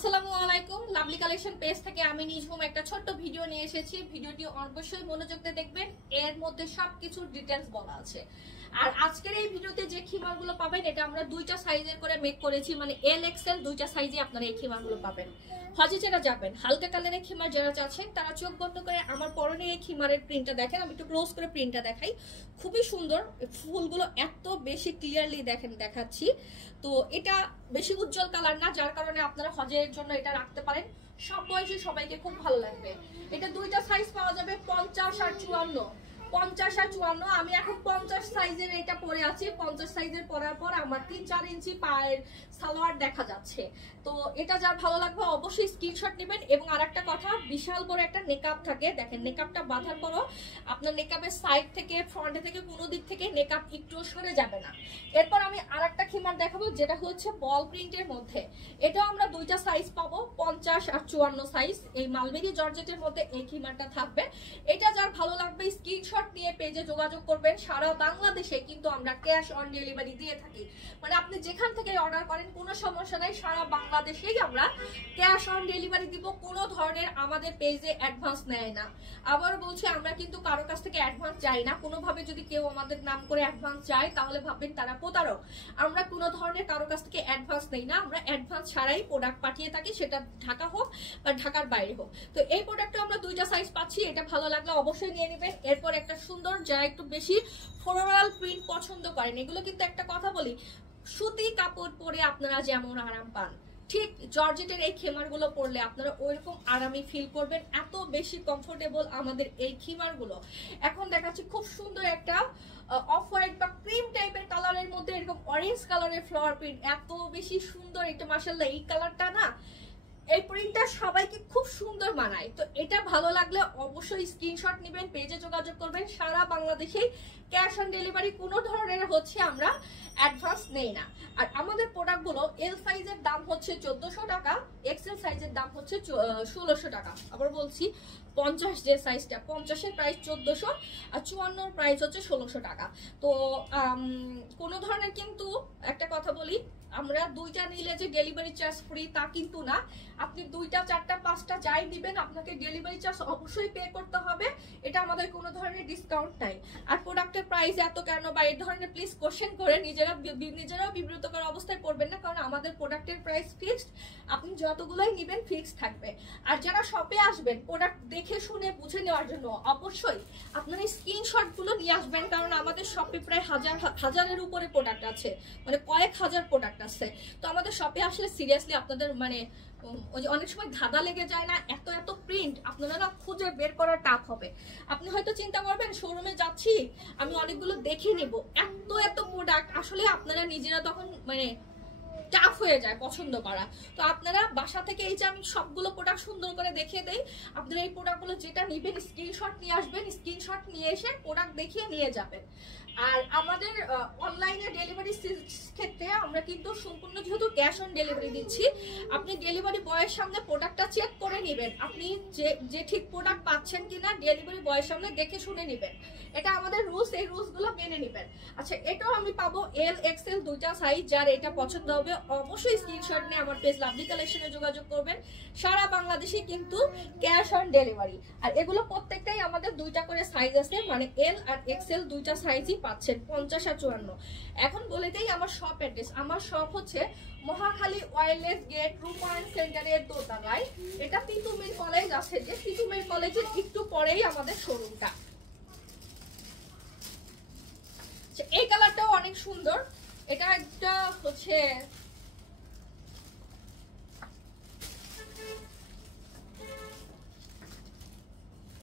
আসসালামু আলাইকুম, lovely collection page থেকে আমি নিঝুম একটা ছোট্ট ভিডিও নিয়ে এসেছি। ভিডিওটি অবশ্যই মনোযোগ দিয়ে দেখবেন, এর মধ্যে সবকিছু ডিটেইলস বলা আছে। আর আজকের এই ভিডিওতে যে খিমারগুলো পাবেন এটা আমরা দুইটা সাইজের করে মেক করেছি, মানে এল এক্সেল দুইটা সাইজে আপনারা এই খিমারগুলো পাবেন। হজে যারা যাবেন হালকা কালারের খিমার যারা চাচ্ছেন তারা চোখ বন্ধ করে আমার পরনের এই খিমারের প্রিন্টটা দেখেন। আমি একটু ক্লোজ করে প্রিন্টটা দেখাই, খুবই সুন্দর। ফুলগুলো এত বেশি ক্লিয়ারলি দেখেন দেখাচ্ছি। তো এটা বেশি উজ্জ্বল কালার না, যার কারণে আপনারা হজের জন্য এটা রাখতে পারেন। সব বয়সী সবাইকে খুব ভালো লাগবে। এটা দুইটা সাইজ পাওয়া যাবে, 50 আর 54। 50 আর 54। আমি এখন 50 সাইজের এটা পরে আছি। 50 সাইজের পরার পর আমার 3-4 ইঞ্চি পায়ের সালোয়ার দেখা যাচ্ছে। তো এটা যার ভালো লাগবে অবশ্যই স্ক্রিনশট নেবেন। এবং আরেকটা কথা, বিশাল বড় একটা নেকআপ থাকে, দেখেন নেকআপটা বাঁধার পরও আপনার নেকআপের সাইড থেকে ফ্রন্টে থেকে কোনো দিক থেকে নেকআপ একটু সরে যাবে না। এরপর আমি আরেকটা খিমার দেখাবো যেটা হচ্ছে বল প্রিন্টের মধ্যে। এটাও আমরা দুইটা সাইজ পাবো, 50 আর 54 সাইজ। এই মালবেরি জর্জেটের মধ্যে এই খিমারটা থাকবে। এটা যার ভালো লাগবে স্ক্রিনশট নিয়ে পেজে যোগাযোগ করবেন। সারা বাংলাদেশে কিন্তু আমরা ক্যাশ অন ডেলিভারি দিয়ে থাকি, মানে আপনি যেখান থেকে অর্ডার করেন কোনো সমস্যা নাই, সারা বাংলাদেশেই আমরা ক্যাশ অন ডেলিভারি দিব। কোনো ধরনের আমাদের পেজে অ্যাডভান্স নেয় না। আবার বলছি, আমরা কিন্তু কারো কাছ থেকে অ্যাডভান্স চাই না। কোনোভাবে যদি কেউ আমাদের নাম করে অ্যাডভান্স চায় তাহলে ভাববেন তারা প্রতারক। আমরা কোনো ধরনের কারো কাছ থেকে অ্যাডভান্স নেই না, আমরা অ্যাডভান্স ছাড়াই প্রোডাক্ট পাঠিয়ে থাকি, সেটা ঢাকা হোক বা ঢাকার বাইরে হোক। তো এই প্রোডাক্টটা আমরা দুইটা সাইজ পাচ্ছি, এটা ভালো লাগলে অবশ্যই নিয়ে নেবেন। এরপর একটা সুন্দর যারা একটু বেশি ফ্লোরাল প্রিন্ট পছন্দ করেন, এগুলো কিন্তু একটা কথা বলি, সুতি কাপড় পরে আপনারা যেমন আরাম পান, ঠিক জর্জেটের এই খিমারগুলো পরলে আপনারা ওইরকম আরামই ফিল করবেন। এত বেশি কমফোর্টেবল আমাদের এই খিমারগুলো। এখন দেখাচ্ছি খুব সুন্দর একটা অফ হোয়াইট বা ক্রিম টাইপের কালারের মধ্যে এরকম অরেঞ্জ কালারের ফ্লাওয়ার প্রিন্ট, এত বেশি সুন্দর। এটা মাশাআল্লাহ, এই কালারটা না, এই প্রিন্টটা সবাইকে খুব সুন্দর মানায়। তো এটা ভালো লাগলে অবশ্যই স্ক্রিনশট নেবেন, পেজে যোগাযোগ করবেন। সারা বাংলাদেশেই ক্যাশ অন ডেলিভারি, কোনো ধরনের হচ্ছে আমরা অ্যাডভান্স নেই না। আর আমাদের প্রোডাক্টগুলো এল সাইজের দাম হচ্ছে 1400 টাকা, এক্সেল সাইজের দাম হচ্ছে 1600 টাকা। আবার বলছি, 50 যে সাইজটা, 50-এর প্রাইস 1400 আর 54-এর প্রাইস হচ্ছে 1600 টাকা। তো কোনো ধরনের কিন্তু একটা কথা বলি, আমরা দুইটা নিলে যে ডেলিভারি চার্জ ফ্রি তা কিন্তু না। আপনি 2টা 4টা 5টা যাই দিবেন আপনাকে ডেলিভারি চার্জ অবশ্যই পে করতে হবে। এটা আমাদের কোনো ধরনের ডিসকাউন্ট নাই। আর প্রোডাক্টের প্রাইস এত কেন বা এই ধরনের প্লিজ কোশ্চেন করে নিজেরাও বিব্রতকর অবস্থায় পড়বেন না, কারণ আমাদের প্রোডাক্টের প্রাইস ফিক্সড। আপনি যতগুলোই নেবেন ফিক্সড থাকবে। আর যারা শপে আসবেন প্রোডাক্ট দেখে শুনে বুঝে নেওয়ার জন্য অবশ্যই আপনারা স্ক্রিনশটগুলো নিয়ে আসবেন, কারণ আমাদের শপে প্রায় হাজারের উপরে প্রোডাক্ট আছে, মানে কয়েক হাজার প্রোডাক্ট আছে। তো আমাদের শপে আসলে সিরিয়াসলি আপনাদের মানে ওই যে অনেক সময় ধাঁধা লেগে যায় না, এত এত প্রিন্ট আপনারা না খুঁজে বের করা টাফ হবে। আপনি হয়তো চিন্তা করবেন শোরুমে যাচ্ছি আমি অনেকগুলো দেখে নেব, এত এত প্রোডাক্ট আসলে আপনারা নিজেরা তখন মানে টাফ হয়ে যায় পছন্দ করা। তো আপনারা বাসা থেকে এই যে আমি সবগুলো প্রোডাক্ট সুন্দর করে দেখিয়ে দেই, আপনারা এই প্রোডাক্টগুলো যেটা নেবেন স্ক্রিনশট নিয়ে আসবেন, স্ক্রিনশট নিয়ে এসে প্রোডাক্ট দেখিয়ে নিয়ে যাবেন। আর আমাদের অনলাইনে ডেলিভারি ক্ষেত্রে আমরা কিন্তু সম্পূর্ণ যেহেতু ক্যাশ অন ডেলিভারি দিচ্ছি, আপনি ডেলিভারি বয়ের সামনে প্রোডাক্টটা চেক করে নেবেন, আপনি যে ঠিক প্রোডাক্ট পাচ্ছেন কিনা ডেলিভারি বয়ের সামনে দেখে শুনে নেবেন। এটা আমাদের রুলস, এই রুলসগুলো মেনে নেবেন। আচ্ছা, এটাও আমি পাবো এল এক্সেল দুইটা সাইজ। যার এটা পছন্দ হবে অবশ্যই স্ক্রিনশট নিয়ে আমার পেজ লাভলি কালেকশনে যোগাযোগ করবেন। সারা বাংলাদেশে কিন্তু ক্যাশ অন ডেলিভারি। আর এগুলো প্রত্যেকটাই আমাদের দুইটা করে সাইজ আছে, মানে এল আর এক্সেল দুইটা সাইজই পাচ্ছেন, 50 আর 54। এখন বলে দেই আমার শপ অ্যাড্রেস। আমার শপ হচ্ছে Mohakhali wireless gate true point সেন্টারের দোতলায়। এটা তিতুমির কলেজ আছে, যে তিতুমির কলেজের একটু পরেই আমাদের শোরুমটা। এই কালারটাও অনেক সুন্দর। এটা একটা হচ্ছে